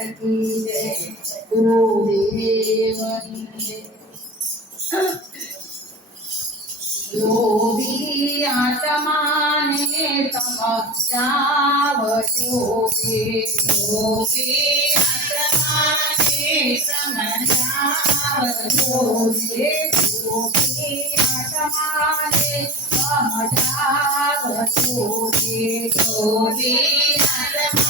की जय गुरुदेव योगी आत्माने समक्षावशोषे योगी आत्माने समक्षावशोषे योगी आत्माने समक्षावशोषे योगी आत्मा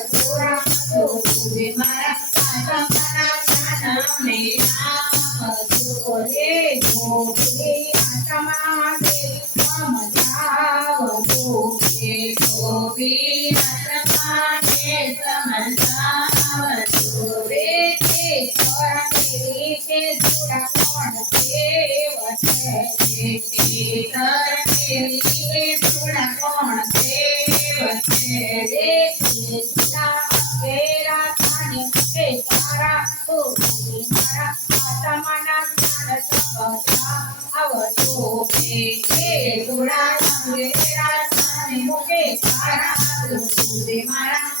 मोरा तोरे मारा पारा पारा जाना मेरा तोरे गोरे आत्मा दे हम जाओ गोरे गोरे आत्मा दे समझाओ तोरे के तोरा तेरे कौन के वसे के que, corazón de corazón, que, para, de mara.